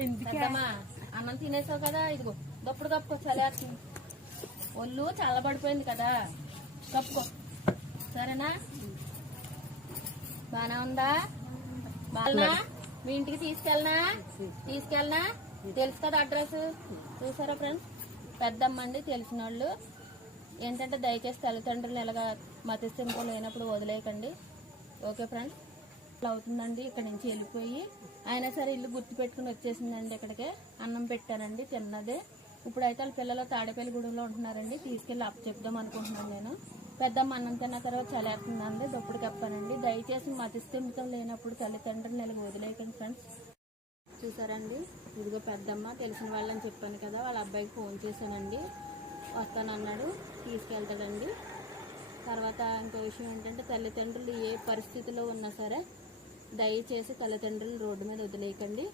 పెద్దమ్మా అన్నం తినేసావు కదా, ఇదిగో దప్పుడు కప్పుకో, చలేస్తుంది. ఒళ్ళు చల్లబడిపోయింది కదా, కప్పుకో. సరేనా? బానే ఉందా? బాగా మీ ఇంటికి తీసుకెళ్ళనా? తెలుసు కదా అడ్రస్. చూసారా ఫ్రెండ్స్, పెద్దమ్మ అండి, తెలిసిన వాళ్ళు. ఏంటంటే దయచేసి తల్లిదండ్రులు ఎలాగా మతిస్థిమితం లేనప్పుడు వదిలేయకండి. ఓకే ఫ్రెండ్స్, ఇట్లా అవుతుందండి. ఇక్కడ నుంచి వెళ్ళిపోయి అయినా సరే ఇల్లు గుర్తు పెట్టుకుని వచ్చేసిందండి. ఇక్కడికే అన్నం పెట్టానండి, తిన్నదే. ఇప్పుడైతే వాళ్ళ పిల్లలు తాడేపల్లిగూడెంలో ఉంటున్నారండి. తీసుకెళ్ళి చెప్దాం అనుకుంటున్నాను నేను. పెద్దమ్మ అన్నం తిన్న తర్వాత చలేస్తుందండి, దప్పుడు కప్పానండి. దయచేసి మతిస్థిమితం లేనప్పుడు తల్లిదండ్రులను ఇలా వదిలేయకండి ఫ్రెండ్స్. చూసారండి, ఇదిగో పెద్దమ్మ, తెలిసిన వాళ్ళని చెప్పాను కదా, వాళ్ళ అబ్బాయికి ఫోన్ చేశానండి. వస్తానన్నాడు, తీసుకెళ్తాడండి. తర్వాత ఇంకో విషయం ఏంటంటే, తల్లిదండ్రులు ఏ పరిస్థితిలో ఉన్నా సరే దయచేసి తల్లిదండ్రులు రోడ్డు మీద వదిలేయకండి.